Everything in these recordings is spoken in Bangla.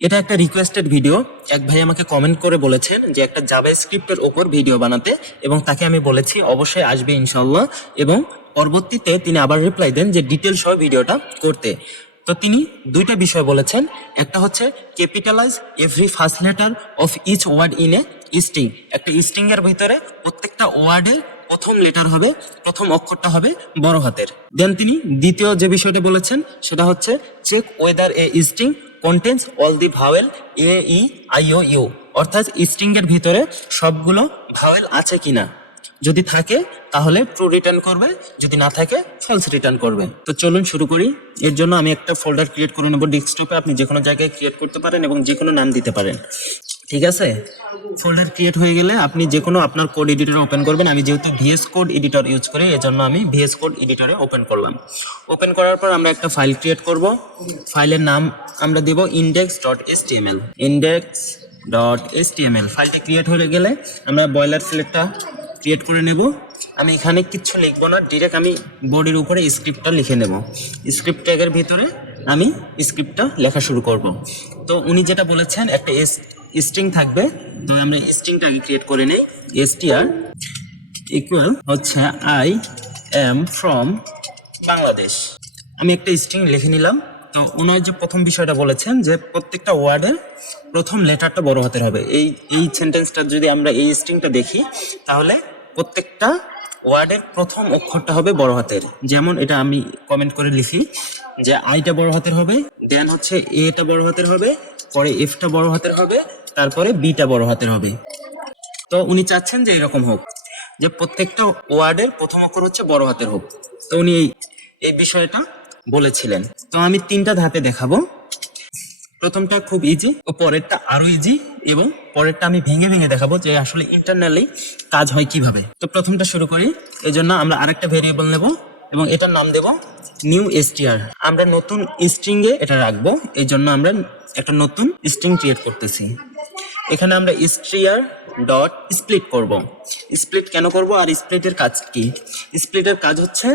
এটা একটা রিকোয়েস্টেড ভিডিও। এক ভাই আমাকে কমেন্ট করে বলেছেন যে একটা জাভাস্ক্রিপ্টের ওপর ভিডিও বানাতে, এবং তাকে আমি বলেছি অবশ্যই আসবে ইনশাল্লাহ। এবং পরবর্তীতে তিনি আবার রিপ্লাই দেন যে ডিটেল সহ ভিডিওটা করতে। তো তিনি দুইটা বিষয় বলেছেন। একটা হচ্ছে capitalize every first letter of each word in a string. একটা স্ট্রিং এর ভিতরে প্রত্যেকটা ওয়ার্ডের প্রথম লেটার হবে, প্রথম অক্ষরটা হবে বড় হাতের। দেন তিনি দ্বিতীয় যে বিষয়টা বলেছেন সেটা হচ্ছে check whether a string contains all the vowel A E I O U, অর্থাৎ স্ট্রিং এর ভিতরে সবগুলো ভাওয়েল আছে কিনা। যদি থাকে তাহলে ট্রু রিটার্ন করবে, যদি না থাকে ফলস রিটার্ন করবে। তো চলুন শুরু করি। এর জন্য আমি একটা ফোল্ডার ক্রিয়েট করে নেব ডেস্কটপে। আপনি যে কোনো জায়গায় ক্রিয়েট করতে পারেন এবং যে কোনো নাম দিতে পারেন, ঠিক আছে। ফোল্ডার ক্রিয়েট হয়ে গেলে আপনি যে কোনো আপনার কোড এডিটর ওপেন করবেন। আমি যেহেতু ভিএস কোড এডিটর ইউজ করি, এজন্য আমি ভিএস কোড এডিটরে ওপেন করলাম। ওপেন করার পর আমরা একটা ফাইল ক্রিয়েট করব। ফাইলের নাম আমরা দেব index.html। index.html ফাইলটা ক্রিয়েট হয়ে গেলে আমরা বয়লার সিলেক্টটা ক্রিয়েট করে নেব। আমি এখানে কিচ্ছু লিখবো না, ডিরেক্ট আমি বোর্ডের উপরে স্ক্রিপ্টটা লিখে নেব। স্ক্রিপ্ট ট্যাগের ভিতরে আমি স্ক্রিপ্টটা লেখা শুরু করব। তো উনি যেটা বলেছেন একটা স্ট্রিং থাকবে, তো আমরা স্ট্রিংটা আগে ক্রিয়েট করে নেই। str ইকুয়াল হচ্ছে আই এম ফ্রম বাংলাদেশ। আমি একটা স্ট্রিং লিখে নিলাম। তো ওনার যে প্রথম বিষয়টা বলেছেন যে প্রত্যেকটা ওয়ার্ডের প্রথম লেটারটা বড় হাতের হবে। এই সেন্টেন্সটা যদি আমরা এই স্ট্রিংটা দেখি তাহলে প্রত্যেকটা ওয়ার্ডের প্রথম অক্ষরটা হবে বড় হাতের। যেমন এটা আমি কমেন্ট করে লিখি যে আইটা বড় হাতের হবে, দেন হচ্ছে এটা বড় হাতের হবে, পরে এফটা বড় হাতের হবে, তারপরে বিটা বড় হাতের হবে। তো উনি চাচ্ছেন যে এরকম হোক, যে প্রত্যেকটা ওয়ার্ডের প্রথম অক্ষর হচ্ছে বড় হাতের হোক। তো উনি এই বিষয়টা বলেছিলেন। তো আমি তিনটা ধাপে দেখাবো। প্রথমটা খুব ইজি, ও পরেরটা আরো ইজি, এবং পরেরটা আমি ভেঙে ভেঙে দেখাবো যে আসলে ইন্টারনালি কাজ হয় কিভাবে। তো প্রথমটা শুরু করি। এই জন্য আমরা আরেকটা ভেরিয়েবল নেব এবং এটার নাম দেব নিউ str। আমরা নতুন স্ট্রিং এ এটা রাখবো, এই জন্য আমরা একটা নতুন স্ট্রিং ক্রিয়েট করতেছি। এখানে আমরা str ডট স্প্লিট করব। স্প্লিট কেন করব আর স্প্লিটের কাজ কি? স্প্লিটের কাজ হচ্ছে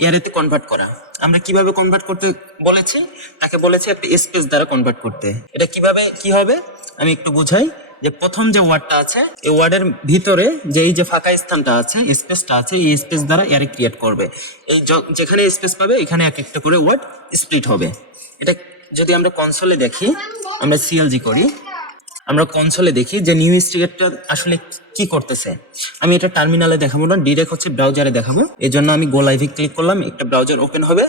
অ্যারেতে কনভার্ট করা। আমরা কিভাবে কনভার্ট করতে বলেছি? তাকে বলেছে একটা স্পেস দ্বারা কনভার্ট করতে। এটা কিভাবে কি হবে আমি একটু বুঝাই। যে প্রথম যে ওয়ার্ডটা আছে এই ওয়ার্ডের ভিতরে যে এই যে ফাঁকা স্থানটা আছে, স্পেসটা আছে, এই স্পেস দ্বারা অ্যারে ক্রিয়েট করবে। এই যেখানে স্পেস পাবে এখানে এক একটা করে ওয়ার্ড স্প্লিট হবে। এটা যদি আমরা কনসোলে দেখি, আমরা সিএলজি করি, আমরা কনসোলে দেখি যে নিউ স্ট্রিংটা আসলে কি করতেছে। আমি এটা টার্মিনালে দেখাবো না, ডিরেক্ট হচ্ছে ব্রাউজারে দেখাবো। এই জন্য আমি গো লাইভে ক্লিক করলাম, একটা ব্রাউজার ওপেন হবে,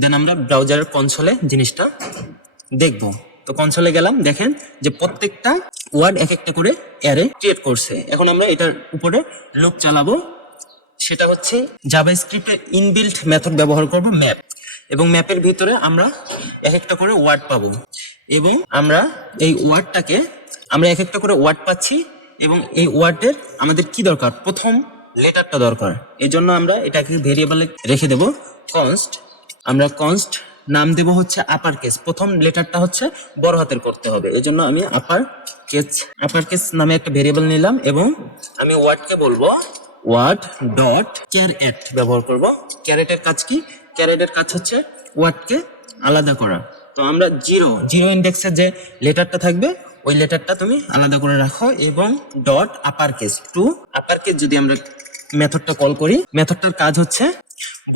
দেন আমরা ব্রাউজারের কনসোলে জিনিসটা দেখব। তো কনসোলে গেলাম, দেখেন যে প্রত্যেকটা ওয়ার্ড এক একটা করে অ্যারে ক্রিয়েট করছে। এখন আমরা এটার উপরে লুপ চালাবো। সেটা হচ্ছে জাভাস্ক্রিপ্টের ইনবিল্ট মেথড ব্যবহার করব ম্যাপ, এবং ম্যাপের ভিতরে আমরা এক একটা করে ওয়ার্ড পাবো, এবং আমরা এই ওয়ার্ডটাকে আমরা এক একটা করে ওয়ার্ড পাচ্ছি, এবং এই ওয়ার্ডের আমাদের কি দরকার? প্রথম লেটারটা দরকার। এই জন্য আমরা এটাকে ভেরিয়েবলে রেখে দেব কনস্ট। আমরা কনস্ট নাম দেব হচ্ছে আপার কেস। প্রথম লেটারটা হচ্ছে বড় হাতের করতে হবে, এই জন্য আমি আপার কেস নামে একটা ভেরিয়েবল নিলাম, এবং আমি ওয়ার্ডকে বলবো ওয়ার্ড ডট ক্যারেট ব্যবহার করব। ক্যারেটের কাজ কি? ক্যারেটের কাজ হচ্ছে ওয়ার্ডকে আলাদা করা। তো আমরা জিরো ইন্ডেক্সের যে লেটারটা থাকবে ওই লেটারটা তুমি আলাদা করে রাখো, এবং dot upper case to upper case যদি আমরা মেথডটা কল করি, মেথডটার কাজ হচ্ছে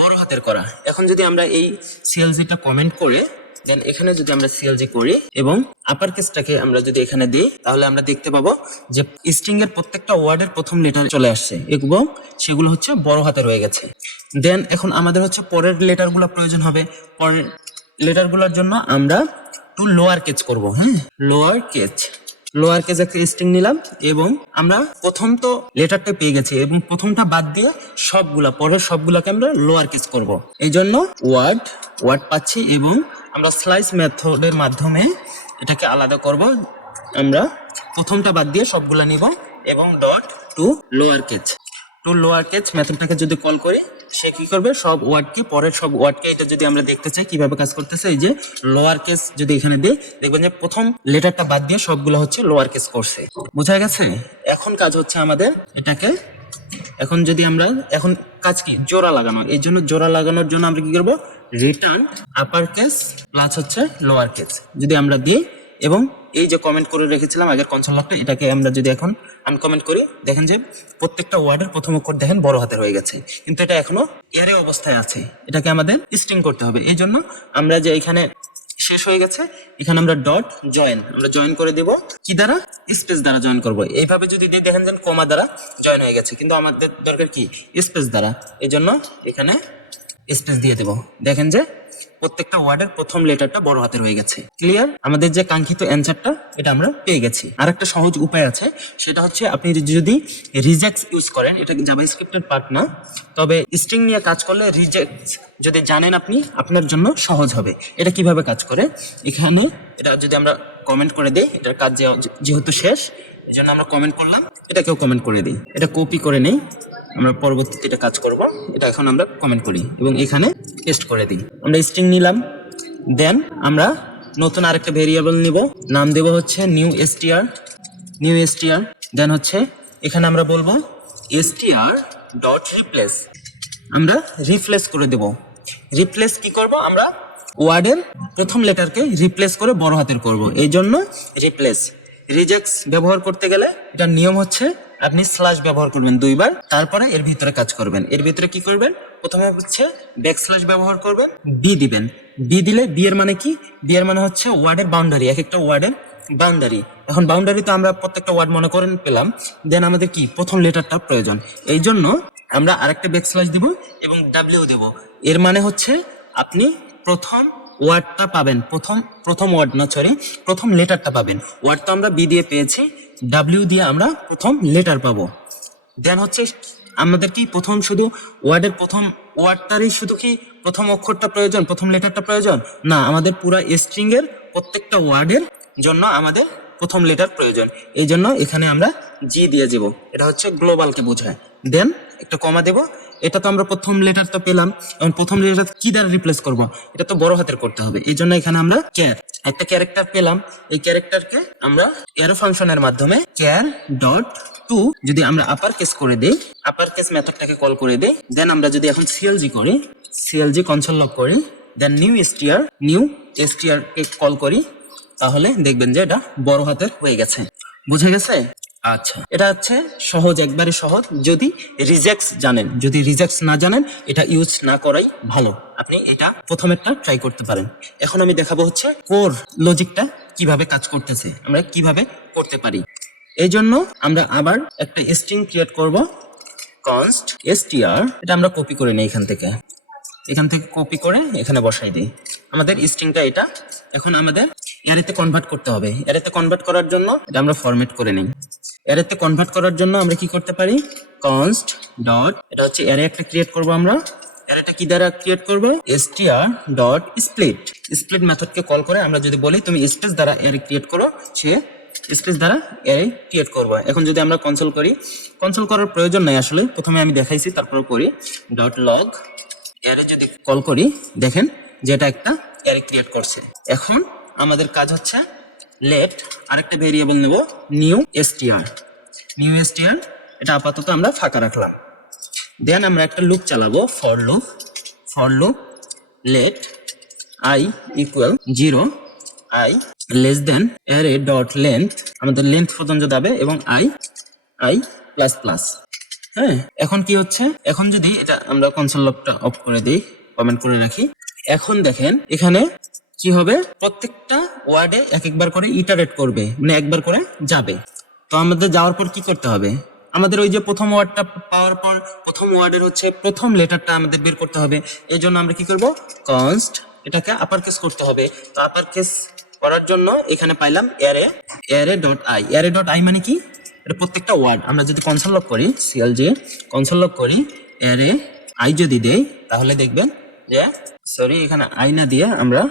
বড় হাতের করা। এখন যদি আমরা এই সিএলজিটা কমেন্ট করে দেন এখানে যদি আমরা সিএলজি করি এবং আপার কেসটাকে আমরা যদি এখানে দিই, তাহলে আমরা দেখতে পাবো যে স্ট্রিং এর প্রত্যেকটা ওয়ার্ডের প্রথম লেটার চলে আসছে এবং সেগুলো হচ্ছে বড় হাতের হয়ে গেছে। দেন এখন আমাদের হচ্ছে পরের লেটারগুলো প্রয়োজন হবে। পরের লেটারগুলোর জন্য আমরা টু লোয়ার কেস করব। হ্যাঁ, লোয়ার কেস একটা স্ট্রিং নিলাম, এবং আমরা প্রথম তো লেটারটা পেয়ে গেছি, এবং প্রথমটা বাদ দিয়ে পরের সবগুলাকে আমরা লোয়ার কেস করব। এই জন্য ওয়ার্ড পাচ্ছি, এবং আমরা স্লাইস মেথডের মাধ্যমে এটাকে আলাদা করব। আমরা প্রথমটা বাদ দিয়ে সবগুলা নিব, এবং ডট টু লোয়ার কেস মেথডটাকে যদি কল করি, সে কি করবে? সব ওয়ার্ডকে, পরের সব ওয়ার্ডকে, এটা যদি আমরা দেখতে চাই কিভাবে কাজ করতেছে, এই যে লোয়ার কেস যদি এখানে দিই, দেখবেন যে প্রথম লেটারটা বাদ দিয়ে সবগুলো হচ্ছে লোয়ার কেস করছে। বোঝা গেছে? এখন কাজ হচ্ছে আমাদের এটাকে, এখন যদি আমরা কাজ কি? জোড়া লাগানো। এই জন্য জোড়া লাগানোর জন্য আমরা কি করব? রিটার্ন আপার কেস প্লাস হচ্ছে লোয়ার কেস যদি আমরা দিই, এবং এই যে কমেন্ট করে রেখেছিলাম আগের কনসোল লকটা, এটাকে আমরা যদি এখন আনকমেন্ট করি, দেখেন যে প্রত্যেকটা ওয়ার্ডের প্রথম অক্ষর দেখেন বড় হাতের হয়ে গেছে, কিন্তু এটা এখনো এরে অবস্থায় আছে, এটাকে আমাদের স্ট্রিং করতে হবে। এই জন্য আমরা যে এখানে শেষ হয়ে গেছে, এখানে আমরা ডট জয়েন আমরা জয়েন করে দেব, কি দ্বারা? স্পেস দ্বারা জয়েন করব। এইভাবে যদি দিয়ে দেখেন যে কমা দ্বারা জয়েন হয়ে গেছে, কিন্তু আমাদের দরকার কি? স্পেস দ্বারা। এই জন্য এখানে স্পেস দিয়ে দেব। দেখেন যে প্রত্যেকটা ওয়ার্ডের প্রথম লেটারটা বড় হাতের হয়ে গেছে। ক্লিয়ার? আমাদের যে কাঙ্ক্ষিত অ্যান্সারটা এটা আমরা পেয়ে গেছি। আর একটা সহজ উপায় আছে, সেটা হচ্ছে আপনি যদি রিজেক্টস ইউজ করেন, এটা জাভাস্ক্রিপ্টের পার্ট না, তবে স্ট্রিং নিয়ে কাজ করলে রিজেক্টস যদি জানেন আপনি, আপনার জন্য সহজ হবে। এটা কিভাবে কাজ করে, এখানে এটা যদি আমরা কমেন্ট করে দিই, এটার কাজ যেহেতু শেষ, এই জন্য আমরা কমেন্ট করলাম, এটাকেও কমেন্ট করে দিই, এটা কপি করে নেই, আমরা পরবর্তীতে এটা কাজ করব। এটা এখন আমরা কমেন্ট করি এবং এখানে পেস্ট করে দিই। আমরা স্ট্রিং নিলাম, দেন আমরা নতুন আরেকটা ভেরিয়েবল নিব, নাম দেব হচ্ছে নিউ এসটিআর, দেন হচ্ছে এখানে আমরা বলবো এসটিআর ডট রিপ্লেস, আমরা রিপ্লেস করে দেব। রিপ্লেস কি করব? আমরা ওয়ার্ডের প্রথম লেটারকে রিপ্লেস করে বড় হাতের করব, এই জন্য রিপ্লেস। রিজেক্টস ব্যবহার করতে গেলে এটার নিয়ম হচ্ছে আপনি স্ল্যাশ ব্যবহার করবেন 2 বার, তারপরে এর ভিতরে কাজ করবেন। এর ভিতরে কি করবেন? প্রথমে হচ্ছে ব্যাকস্ল্যাশ ব্যবহার করবেন, বি দিবেন। বি দিলে বি এর মানে কি? বি এর মানে হচ্ছে ওয়ার্ডের বাউন্ডারি, এক একটা ওয়ার্ডের বাউন্ডারি। এখন বাউন্ডারি তো আমরা প্রত্যেকটা ওয়ার্ড মনে করেন পেলাম, দেন আমাদের কি প্রথম লেটারটা প্রয়োজন, এই জন্য আমরা আরেকটা ব্যাকস্ল্যাশ দিব এবং ডাব্লিউ দেব। এর মানে হচ্ছে আপনি প্রথম ওয়ার্ডটা পাবেন, প্রথম ওয়ার্ড না, সরি, প্রথম লেটারটা পাবেন। ওয়ার্ড তো আমরা বি দিয়ে পেয়েছি, ডাব্লিউ দিয়ে আমরা প্রথম লেটার পাবো। দেন হচ্ছে আমাদের কি প্রথম শুধু ওয়ার্ডের প্রথম ওয়ার্ডটারই শুধু কি প্রথম অক্ষরটা প্রয়োজন, প্রথম লেটারটা প্রয়োজন না, আমাদের পুরো স্ট্রিং এর প্রত্যেকটা ওয়ার্ডের জন্য আমাদের প্রথম লেটার প্রয়োজন। এই জন্য এখানে আমরা জি দিয়ে যাব, এটা হচ্ছে গ্লোবালকে বোঝায়। দেন একটা কমা দেব। এটা তো আমরা প্রথম লেটার তো পেলাম, এখন প্রথম লেটার কি দ্বারা রিপ্লেস করব? এটা তো বড় হাতের করতে হবে, এই জন্য এখানে আমরা ক্যার একটা ক্যারেক্টার পেলাম, এই ক্যারেক্টারকে আমরা অ্যারো ফাংশনের মাধ্যমে ক্যার ডট টু যদি আমরা আপার কেস করে দেই, আপার কেস মেথডটাকে কল করে দেই, দেন আমরা যদি এখন সিএলজি করি, সিএলজি কনসোল লক করি, দেন নিউ এসটিআর কে কল করি, তাহলে দেখবেন যে এটা বড় হাতের হয়ে গেছে। বুঝে গেছে? আচ্ছা, এটা হচ্ছে সহজ, একবারে সহজ যদি রিজেক্টস জানেন। যদি রিজেক্টস না জানেন, এটা ইউজ না করাই ভালো। আপনি এটা প্রথমেরটা ট্রাই করতে পারেন। এখন আমি দেখাবো হচ্ছে কোর লজিকটা কিভাবে কাজ করতেছে, আমরা কিভাবে করতে পারি। এই জন্য আমরা আবার একটা স্ট্রিং ক্রিয়েট করব, কনস্ট এসটিআর, এটা আমরা কপি করে নিই এখান থেকে কপি করে এখানে বসাই দিই। আমাদের স্ট্রিংটা এটা। এখন আমাদের অ্যারেতে কনভার্ট করতে হবে। অ্যারেতে কনভার্ট করার জন্য এটা আমরা ফরম্যাট করে নিই। অ্যারেতে কনভার্ট করার জন্য আমরা কি করতে পারি? কনস্ট ডট, এটা হচ্ছে অ্যারে একটা ক্রিয়েট করব আমরা। অ্যারেটা কি দ্বারা ক্রিয়েট করব? str ডট স্প্লিট মেথডকে কল করে আমরা যদি বলি তুমি স্পেস দ্বারা অ্যারে ক্রিয়েট করো, সে স্পেস দ্বারা অ্যারে ক্রিয়েট করবো। এখন যদি আমরা কনসোল করি, কনসোল করার প্রয়োজন নাই আসলে, প্রথমে আমি দেখাইছি তারপর করি। ডট লগ অ্যারে যদি কল করি, দেখেন যে এটা একটা অ্যারে ক্রিয়েট করছে। এখন আমাদের কাজ হচ্ছে লেট আরেকটা ভেরিয়েবল নেব, নিউ এসটিআর। এটা আপাতত আমরা ফাঁকা রাখলাম। দেন আমরা একটা লুপ চালাবো, for loop let i equal 0, i less than array dot length, আমাদের লেন্থ পর্যন্ত যাবে, এবং i প্লাস প্লাস। হ্যাঁ, এখন কি হচ্ছে? এখন যদি এটা আমরা কনসোল লকটা অফ করে দিই, কমেন্ট করে রাখি, এখন দেখেন এখানে কি হবে, প্রত্যেকটা ওয়ার্ডে একবার করে ইটারেট করবে, মানে একবার করে যাবে। তো আমাদের যাওয়ার পর কি করতে হবে? আমাদের ওই যে প্রথম ওয়ার্ডটা পাওয়ার পর প্রথম ওয়ার্ডের হচ্ছে প্রথম লেটারটা আমাদের বের করতে হবে। এই জন্য আমরা কি করব? কনস্ট, এটাকে আপার কেস করতে হবে। তো আপার কেস করার জন্য এখানে পাইলাম অ্যারে ডট আই মানে কি? এটা প্রত্যেকটা ওয়ার্ড। আমরা যদি কনসোল লক করি, সিএলজি কনসোল লক করি, অ্যারে আই যদি দেই, তাহলে দেখবেন যে সরি, এখানে আই না দিয়ে আমরা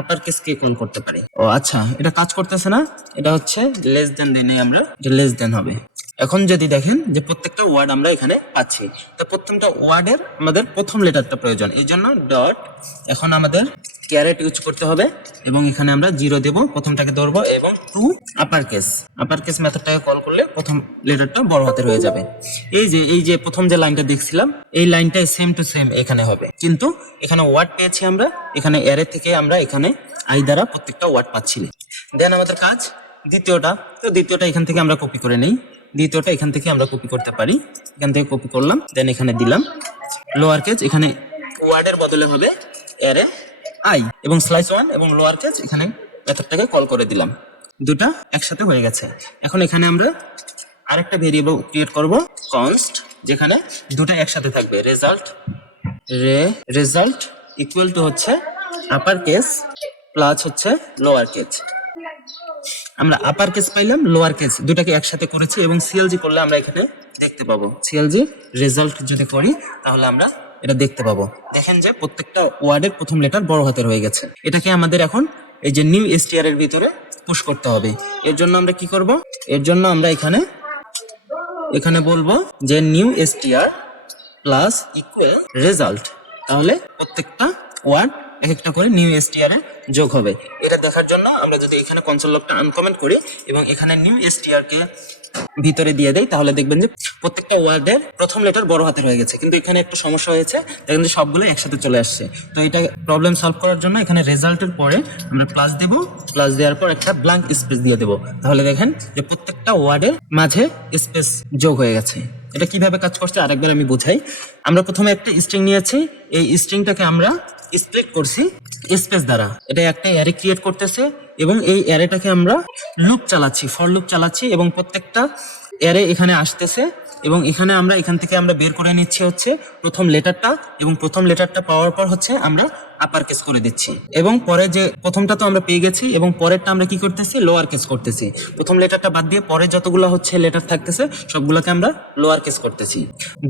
আপার কেস কে কল করতে পারি। ও আচ্ছা, এটা কাজ করতেছে না, এটা হচ্ছে লেস দেন দিনে আমরা, এটা লেস দেন হবে। এখন যদি দেখেন যে প্রত্যেকটা ওয়ার্ড আমরা এখানে পাচ্ছি, তো প্রত্যেকটা ওয়ার্ডের আমাদের প্রথম লেটারটা প্রয়োজন, এই জন্য ডট, এখন আমাদের ক্যারেট ইউজ করতে হবে এবং এখানে আমরা 0 দেব, প্রথমটাকে ধরবো, এবং টু আপার কেস মেথডটাকে কল করলে প্রথম লেটারটা বড় হাতের হয়ে যাবে। এই যে প্রথম যে লাইনটা দেখছিলাম, এই লাইনটাই সেম টু সেম এখানে হবে, কিন্তু এখানে ওয়ার্ড পেয়েছি আমরা, এখানে অ্যারে থেকে আমরা এখানে আই দ্বারা প্রত্যেকটা ওয়ার্ড পাচ্ছি। দেন আমাদের কাজ দ্বিতীয়টা, তো দ্বিতীয়টা এখান থেকে আমরা কপি করে নেই। দ্বিতীয়টা এখান থেকে আমরা কপি করতে পারি, এখান থেকে কপি করলাম, দেন এখানে দিলাম লোয়ার কেস, এখানে ওয়ার্ডের বদলে হবে অ্যারে আই, এবং স্লাইস 1 এবং লোয়ার কেস এখানে মেথডটাকে কল করে দিলাম, দুটা একসাথে হয়ে গেছে। এখন এখানে আমরা আরেকটা ভেরিয়েবল ক্রিয়েট করব কনস্ট, যেখানে দুটো একসাথে থাকবে, রেজাল্ট ইকুয়াল টু হচ্ছে আপার কেস প্লাস হচ্ছে লোয়ার কেস। আমরা আপার কেস পাইলাম, লোয়ার কেস দুটাকে একসাথে করেছি এবং সিএলজি করলে আমরা এখানে দেখতে পাবো, সিএলজি রেজাল্ট যদি করি তাহলে আমরা এটা দেখতে পাবো। দেখেন যে প্রত্যেকটা ওয়ার্ডের প্রথম লেটার বড় হাতের হয়ে গেছে। এটাকে আমাদের এখন এই যে নিউ এসটিআর এর ভিতরে পুশ করতে হবে। এর জন্য আমরা কি করব, এর জন্য আমরা এখানে বলবো যে new STR plus equal result, তাহলে প্রত্যেকটা ওয়ার্ড এক একটা করে নিউ এসটিআর এ যোগ হবে। এটা দেখার জন্য আমরা যদি এখানে কনসোল লগটা আনকমেন্ট করি এবং এখানে নিউ এসটিআর কে ভিতরে দিয়ে দেই, তাহলে দেখবেন যে প্রত্যেকটা ওয়ার্ডের প্রথম লেটার বড় হাতের হয়ে গেছে। কিন্তু এখানে একটু সমস্যা হয়েছে, দেখেন যে সবগুলো একসাথে চলে আসছে। তো এটা প্রবলেম সলভ করার জন্য এখানে রেজাল্টের পরে আমরা প্লাস দেব, প্লাস দেওয়ার পর একটা ব্ল্যাঙ্ক স্পেস দিয়ে দেব, তাহলে দেখেন যে প্রত্যেকটা ওয়ার্ডের মাঝে স্পেস যোগ হয়ে গেছে। এটা কিভাবে কাজ করছে আরেকবার আমি বোঝাই। আমরা প্রথমে একটা স্ট্রিং নিয়েছি, এই স্ট্রিংটাকে আমরা স্প্লিট করছি স্পেস দ্বারা, এটা একটা অ্যারে ক্রিয়েট করতেছে এবং এই অ্যারেটাকে আমরা লুপ চালাচ্ছি, ফর লুপ চালাচ্ছি এবং প্রত্যেকটা অ্যারে এখানে আসতেছে এবং এখানে আমরা এখান থেকে আমরা বের করে নিচ্ছি হচ্ছে প্রথম লেটারটা, এবং প্রথম লেটারটা পাওয়ার পর হচ্ছে আমরা আপার কেস করে দিচ্ছি, এবং পরে যে প্রথমটা তো আমরা পেয়ে গেছি এবং পরেরটা আমরা কি করতেছি, লোয়ার কেস করতেছি। প্রথম লেটারটা বাদ দিয়ে পরে যতগুলো হচ্ছে লেটার থাকতেছে সবগুলোকে আমরা লোয়ার কেস করতেছি।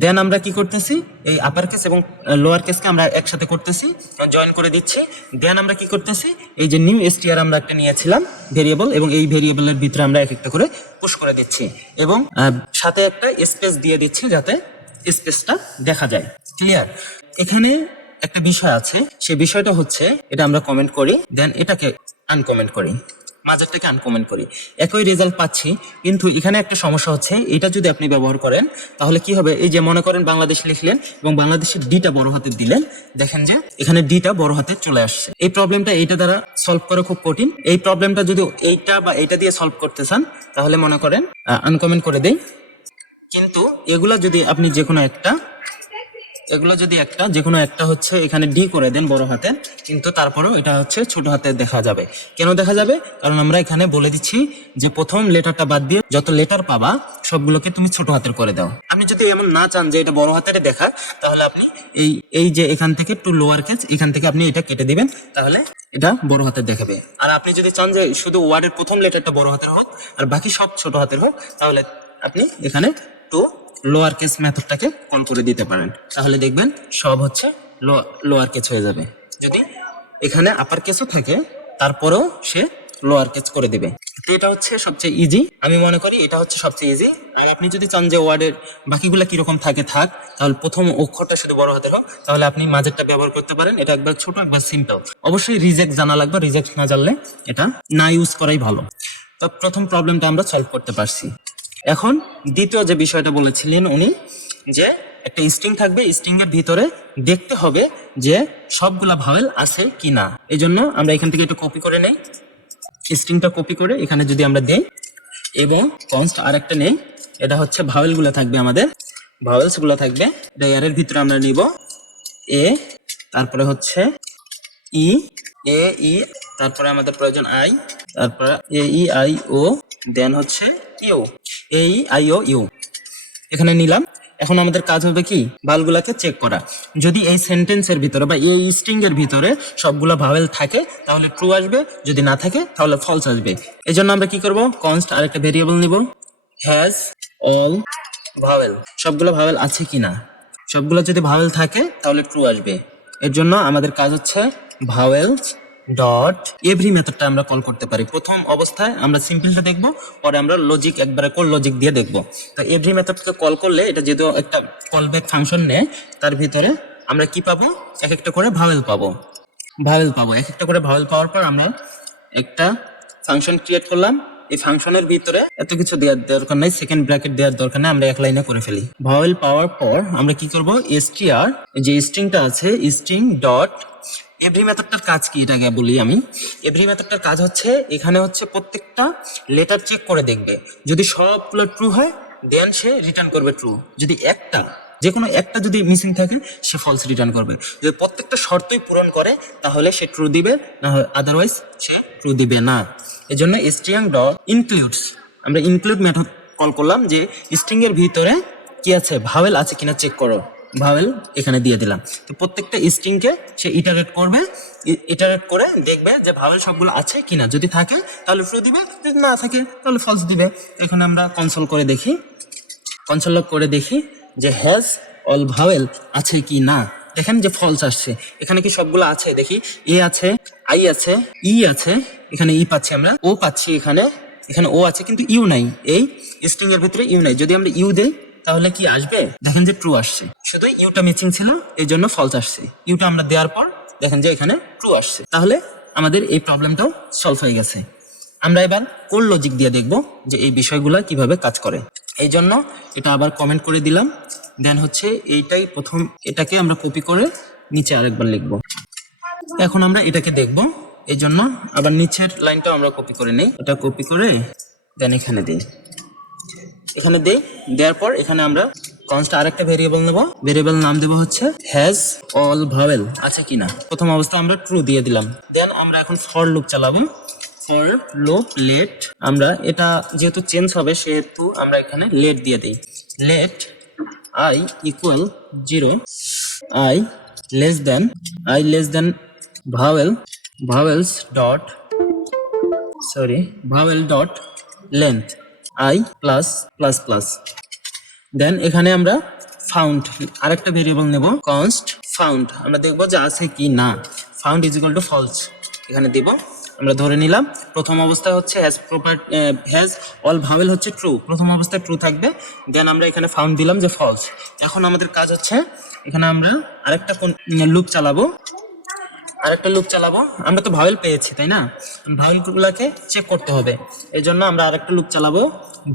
দেন আমরা কি করতেছি, এই আপার কেস এবং লোয়ার কেসকে আমরা একসাথে করতেছি, জয়েন করে দিচ্ছি। দেন আমরা কি করতেছি, এই যে নিউ এসটিআর আমরা একটা নিয়েছিলাম ভেরিয়েবল, এবং এই ভেরিয়েবলের ভিতরে আমরা এক একটা করে পুশ করে দিচ্ছি এবং সাথে একটা স্পেস দিয়ে দিচ্ছি যাতে স্পেসটা দেখা যায়। ক্লিয়ার? এখানে একটা বিষয় আছে, সেই বিষয়টা হচ্ছে এটা আমরা কমেন্ট করি, দেন এটাকে আনকমেন্ট করি, মাঝেরটাকে আনকমেন্ট করি, একই রেজাল্ট পাচ্ছি। কিন্তু এখানে একটা সমস্যা হচ্ছে, এটা যদি আপনি ব্যবহার করেন তাহলে কি হবে, এই যে মনে করেন বাংলাদেশ লিখলেন এবং বাংলাদেশের ডিটা বড় হাতে দিলেন, দেখেন যে এখানে ডিটা বড় হাতে চলে আসছে। এই প্রবলেমটা এইটা দ্বারা সলভ করা খুব কঠিন। এই প্রবলেমটা যদি এইটা বা এইটা দিয়ে সলভ করতে চান তাহলে মনে করেন আনকমেন্ট করে দেই। কিন্তু এগুলা যদি আপনি যে কোনো একটা হচ্ছে এখানে ডি করে দেন বড় হাতে, কিন্তু তারপরেও এটা হচ্ছে ছোট হাতে দেখা যাবে। কেন দেখা যাবে? কারণ আমরা এখানে বলে দিচ্ছি যে প্রথম লেটারটা বাদ দিয়ে যত লেটার পাবা সবগুলোকে তুমি ছোট হাতের করে দাও। আপনি যদি এমন না চান যে এটা বড় হাতের দেখা, তাহলে আপনি এই যে এখান থেকে টু লোয়ার কেস, এখান থেকে আপনি এটা কেটে দিবেন, তাহলে এটা বড় হাতের দেখাবে। আর আপনি যদি চান যে শুধু ওয়ার্ডের প্রথম লেটারটা বড় হাতের হোক আর বাকি সব ছোট হাতের হোক, তাহলে আপনি এখানে টু লোয়ার কেস মেথডটাকে কল করে দিতে পারেন, তাহলে দেখবেন সব হচ্ছে লোয়ার কেস হয়ে যাবে। যদি এখানে আপার কেসও থাকে তারপরেও সে লোয়ার কেস করে দিবে। তো এটা হচ্ছে সবচেয়ে ইজি, আমি মনে করি এটা হচ্ছে সবচেয়ে ইজি। আর আপনি যদি চান যে ওয়ার্ডের বাকিগুলো কিরকম থাক, তাহলে প্রথম অক্ষরটা শুধু বড় হাতের হোক, তাহলে আপনি মাঝেরটা ব্যবহার করতে পারেন। এটা একবার ছোট একবার সিম্পল, অবশ্যই রিজেক্ট জানা লাগবে, রিজেক্ট না জানলে এটা না ইউজ করাই ভালো। তো প্রথম প্রবলেমটা আমরা সলভ করতে পারছি। এখন দ্বিতীয় যে বিষয়টা বলেছিলেন উনি, যে একটা স্ট্রিং থাকবে, স্ট্রিং এর ভিতরে দেখতে হবে যে সবগুলা ভাওয়েল আছে কিনা। এই জন্য আমরা এখান থেকে একটু কপি করে নেই, স্ট্রিংটা কপি করে এখানে যদি আমরা দেই এবং কনস্ট আর একটা নেই, এটা হচ্ছে ভাওয়েল গুলা থাকবে, আমাদের ভাওয়েলস গুলা থাকবে। এটা এর ভিতরে আমরা নিব এ, তারপরে হচ্ছে ই, এ ই, তারপরে আমাদের প্রয়োজন আই, তারপরে এ ই আই ও, দেন হচ্ছে U, A E I O U এখানে নিলাম। এখন আমাদের কাজ হবে কি, ভাওয়েলগুলোকে চেক করা। যদি এই সেন্টেন্সের ভিতরে বা এই স্ট্রিং এর ভিতরে সবগুলো ভাওয়েল থাকে তাহলে ট্রু আসবে, যদি না থাকে তাহলে ফলস আসবে। এই জন্য আমরা কি করব, কনস্ট আর একটা ভেরিয়েবল নিব, হ্যাজ অল ভাওয়েল, সবগুলো ভাওয়েল আছে কিনা। সবগুলো যদি ভাওয়েল থাকে তাহলে ট্রু আসবে। এর জন্য আমাদের কাজ হচ্ছে ভাওয়েলস ডট এভরি মেথডটা আমরা কল করতে পারি। প্রথম অবস্থায় আমরা সিম্পলটা দেখব, পরে আমরা লজিক একবারে কোর লজিক দিয়ে দেখব। তো এভরি মেথডকে কল করলে এটা যেহেতু একটা কলব্যাক ফাংশন নেয়, তার ভিতরে আমরা কি পাবো, এক একটা করে ভাওয়েল পাবো। এক একটা করে ভাওয়েল পাওয়ার পর আমরা একটা ফাংশন ক্রিয়েট করলাম। এই ফাংশনের ভিতরে এত কিছু দেওয়ার দরকার নাই, সেকেন্ড ব্র্যাকেট দেওয়ার দরকার নাই, আমরা এক লাইনে করে ফেলি। ভাওয়েল পাওয়ার পর আমরা কি করব, str যে স্ট্রিংটা আছে, স্ট্রিং ডট এভরি মেথডটার কাজ কি এটাকে বলি আমি। এভরি মেথডটার কাজ হচ্ছে এখানে হচ্ছে প্রত্যেকটা লেটার চেক করে দেখবে, যদি সবগুলো ট্রু হয় দেন সে রিটার্ন করবে ট্রু, যদি একটা যে কোনো একটা যদি মিসিং থাকে সে ফলস রিটার্ন করবে। যদি প্রত্যেকটা শর্তই পূরণ করে তাহলে সে ট্রু দিবে, না হয় আদারওয়াইজ সে ট্রু দিবে না। এই জন্য স্ট্রিং ডট ইনক্লুডস, আমরা ইনক্লুড মেথড কল করলাম যে স্ট্রিং এর ভিতরে কি আছে, ভাওয়েল আছে কিনা চেক করো, ভাওয়েল এখানে দিয়ে দিলাম। তো প্রত্যেকটা স্ট্রিংকে সে ইটারেট করবে, ইটারেট করে দেখবে যে ভাওয়েল সবগুলো আছে কিনা, যদি থাকে তাহলে ট্রু দিবে, যদি না থাকে তাহলে ফলস দিবে। এখানে আমরা কনসোল করে দেখি, কনসোল লগ করে দেখি যে হ্যাজ অল ভাওয়েল আছে কি না, দেখেন যে ফলস আসছে। এখানে কি সবগুলো আছে দেখি, এ আছে, আই আছে, ই আছে, এখানে ই পাচ্ছি আমরা, ও পাচ্ছি, এখানে এখানে ও আছে কিন্তু ইউ নাই, এই স্ট্রিং এর ভিতরে ইউ নাই। যদি আমরা ইউ দেই তাহলে কি আসবে, দেখেন যে ট্রু আসছে, শুধু ইউটা মিসিং ছিল এই জন্য ফলস আসছে। ইউটা আমরা দেওয়ার পর দেখেন যে এখানে ট্রু আসছে, তাহলে আমাদের এই প্রবলেমটাও সলভ হয়ে গেছে। আমরা এবার কোড লজিক দিয়ে দেখব যে এই বিষয়গুলো কিভাবে কাজ করে। এই জন্য এটা আবার কমেন্ট করে দিলাম, দেন হচ্ছে এইটাই প্রথম, এটাকে আমরা কপি করে নিচে আরেকবার লিখব। এখন আমরা এটাকে দেখব, এই জন্য আবার নিচের লাইনটাও আমরা কপি করে নেই, এটা কপি করে দেন এখানে দিই, এখানে দেই, দেওয়ার পর এখানে আমরা কনস্ট আরেকটা ভেরিয়েবল নেব, ভেরিয়েবল নাম দেব হচ্ছে হ্যাজ অল ভাওয়েল আছে কিনা। প্রথম অবস্থা আমরা ট্রু দিয়ে দিলাম, দেন আমরা এখন ফর লুপ চালাবো, ফর লুপ লেট, আমরা এটা যেহেতু চেঞ্জ হবে সেহেতু আমরা এখানে লেট দিয়ে দিই, let i equal 0, i less than vowel, vowels dot vowel dot length i plus plus plus. Then এখানে আমরা ফাউন্ড আরেকটা ভেরিয়েবল নেব, কনস্ট ফাউন্ড, আমরা দেখবো যে আছে কি না, found is equal to false এখানে দিব। আমরা ধরে নিলাম প্রথম অবস্থায় হচ্ছে হ্যাজ অল ভাওয়েল হচ্ছে ট্রু, প্রথম অবস্থায় ট্রু থাকবে, দেন আমরা এখানে ফাউন্ড দিলাম যে ফলস। এখন আমাদের কাজ হচ্ছে এখানে আমরা আরেকটা লুপ চালাবো, আমরা তো ভাওয়েল পেয়েছি তাই না, ভাওয়েল গুলাকে চেক করতে হবে। এই জন্য আমরা আরেকটা লুপ চালাবো,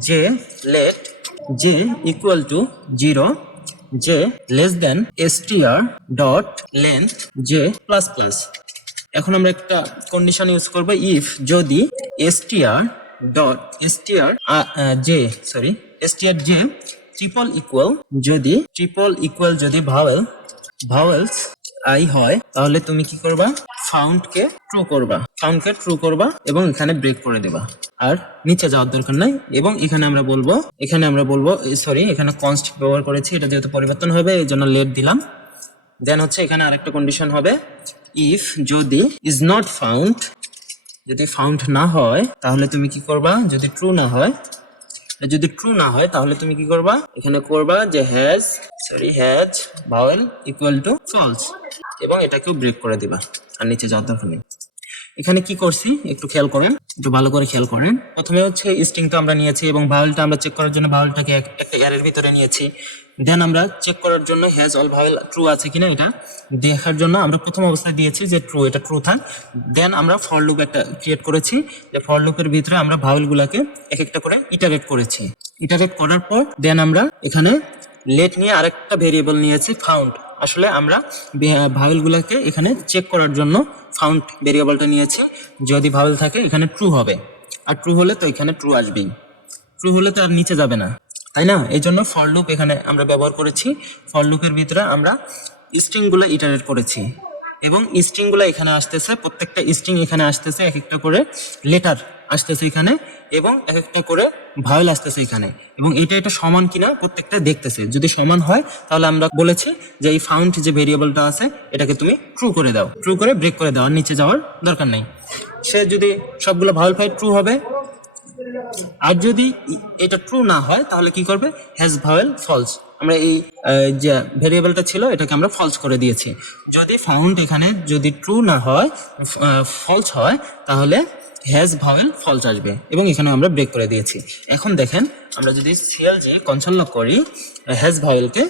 যে let j equal to 0, j less than str dot length j plus plus. এখন আমরা একটা কন্ডিশন ইউজ করব, ইফ যদি str জে ট্রিপল ইকুয়াল যদি ভাওয়েলস আই হয় তাহলে তুমি কি করবা, ফাউন্ডকে ট্রু করবা এবং এখানে ব্রেক করে দেবা, আর নিচে যাওয়ার দরকার নাই। এবং এখানে আমরা বলবো এখানে কনস্ট ব্যবহার করেছি, এটা যেহেতু পরিবর্তন হবে এই জন্য লেট দিলাম। দেন হচ্ছে এখানে আরেকটা কন্ডিশন হবে, ইফ যদি ইজ নট ফাউন্ড, যদি ফাউন্ড না হয় তাহলে তুমি কি করবা, যদি ট্রু না হয় তাহলে তুমি কি করবা, এখানে করবা যে has vowel equal to false এবং এটাকেও ব্রেক করে দিবা, আর নিচে যাওয়ার দরকার নেই। এখানে কি করছি একটু ভালো করে খেয়াল করেন। প্রথমে হচ্ছে স্ট্রিংটা আমরা নিয়েছি এবং ভাওয়েলটা আমরা চেক করার জন্য ভাওয়েলটাকে একটা অ্যারের ভিতরে নিয়েছি। দেন আমরা চেক করার জন্য হ্যাজ অল ভাওয়েল ট্রু আছে কিনা এটা দেখার জন্য আমরা প্রথম অবস্থায় দিয়েছি যে ট্রু, এটা ট্রু থাক। দেন আমরা ফর লুপ একটা ক্রিয়েট করেছি, যে ফর লুপের ভিতরে আমরা ভাওয়েলগুলোকে এক একটা করে ইটারেট করেছি। ইটারেট করার পর দেন আমরা এখানে লেট নিয়ে আরেকটা ভেরিয়েবল নিয়েছি ফাউন্ড। আসলে আমরা ভাওয়েলগুলোকে এখানে চেক করার জন্য ফাউন্ড ভেরিয়েবলটা নিয়েছি, যদি ভাওয়েল থাকে এখানে ট্রু হবে, আর ট্রু হলে তো এখানে ট্রু আসবেই, ট্রু হলে তো আর নিচে যাবে না তাই না। এই জন্য ফর লুপ এখানে আমরা ব্যবহার করেছি, ফর লুপের ভিতরে আমরা স্ট্রিংগুলো ইটারেট করেছি এবং স্ট্রিংগুলো এখানে আসতেছে, প্রত্যেকটা স্ট্রিং এখানে আসতেছে, এক একটা করে লেটার আসতেছে এখানে এবং এক একটা করে ভাওয়েল আসতেছে এখানে, এবং এটা সমান কিনা প্রত্যেকটা দেখতেছে। যদি সমান হয় তাহলে আমরা বলেছি যে এই ফাউন্ড যে ভেরিয়েবলটা আছে এটাকে তুমি ট্রু করে দাও, ট্রু করে ব্রেক করে দাও, আর নিচে যাওয়ার দরকার নেই। সে যদি সবগুলো ভাওয়েল পায় ট্রু হবে, আর যদি এটা ট্রু না হয় তাহলে কি করবে, হ্যাজ ভাওয়েল ফলস, আমরা এই যে ভেরিয়েবলটা ছিল এটাকে আমরা ফলস করে দিয়েছি। যদি ফাউন্ড এখানে যদি ট্রু না হয়, ফলস হয়, তাহলে হ্যাজ ভাওয়েল ফলস আসবে এবং এখানে আমরা ব্রেক করে দিয়েছি। এখন দেখেন আমরা যদি clg কনসোল লগ করি হ্যাজ ভাওয়েলকে,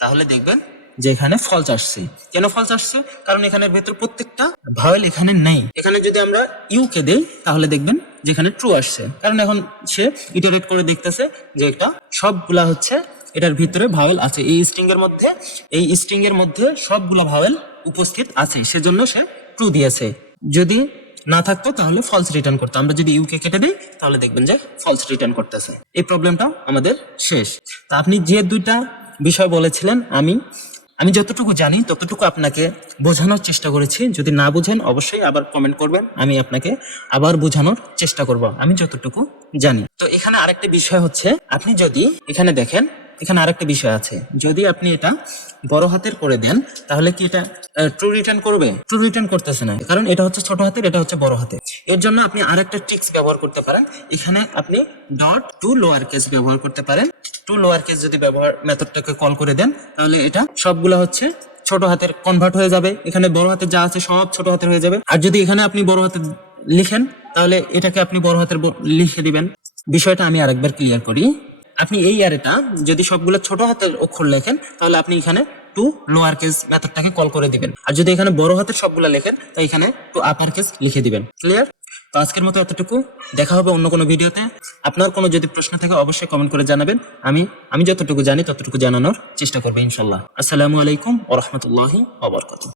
তাহলে দেখবেন যে এখানে ফলস আসছে। কেন ফলস আসছে, কারণ এখানের ভেতর প্রত্যেকটা ভাওয়েল এখানে নেই। এখানে যদি আমরা ইউকে দেই তাহলে দেখবেন যেখানে ট্রু আসছে, কারণ এখন সে ইটারেট করে দেখতেছে যে এটা সবগুলা হচ্ছে এটার ভিতরে ভাওয়েল আছে, এই স্ট্রিং এর মধ্যে সবগুলা ভাওয়েল উপস্থিত আছে, সেজন্য সে ট্রু দিয়েছে। যদি না থাকতো তাহলে ফলস রিটার্ন করতো। আমরা যদি ইউকে কেটে দিই তাহলে দেখবেন যে ফলস রিটার্ন করতেছে। এই প্রবলেমটা আমাদের শেষ। তো আপনি যে দুইটা বিষয় বলেছিলেন, আমি যতটুকু জানি ততটুকু আপনাকে বোঝানোর চেষ্টা করেছি। যদি না বুঝেন অবশ্যই আবার কমেন্ট করবেন, আমি আপনাকে আবার বোঝানোর চেষ্টা করব আমি যতটুকু জানি। তো এখানে আরেকটা বিষয় হচ্ছে, আপনি যদি এখানে দেখেন, এখানে আরেকটা বিষয় আছে, যদি আপনি এটা বড় হাতের করে দেন তাহলে কি এটা ট্রু রিটার্ন করবে? ট্রু রিটার্ন করতেছে না, কারণ এটা হচ্ছে ছোট হাতের, এটা হচ্ছে বড় হাতের। এর জন্য আপনি আরেকটা ট্রিক্স ব্যবহার করতে পারেন। এখানে আপনি ডট টু লোয়ার কেস ব্যবহার করতে পারেন। টু লোয়ার কেস যদি ব্যবহার মেথডটাকে কল করে দেন তাহলে এটা সবগুলা হচ্ছে ছোট হাতের কনভার্ট হয়ে যাবে। এখানে বড় হাতের যা আছে সব ছোট হাতের হয়ে যাবে। আর যদি এখানে আপনি বড় হাতে লিখেন তাহলে এটাকে আপনি বড় হাতের লিখে দিবেন। বিষয়টা আমি আরেকবার ক্লিয়ার করি। আপনি এই অ্যারেটা যদি সবগুলো ছোট হাতের অক্ষর লেখেন তাহলে আপনি এখানে টু লোয়ার কেস মেথডটাকে কল করে দিবেন। আর যদি এখানে বড় হাতের সবগুলো লেখেন তো এখানে টু আপার কেস লিখে দিবেন। ক্লিয়ার? তো আজকের মতো এতটুকু, দেখা হবে অন্য কোনো ভিডিওতে। আপনার কোনো যদি প্রশ্ন থাকে অবশ্যই কমেন্ট করে জানাবেন, আমি যতটুকু জানি ততটুকু জানানোর চেষ্টা করবো ইনশাল্লাহ। আসসালামু আলাইকুম ওয়া রাহমাতুল্লাহি ওয়া বারাকাতুহু।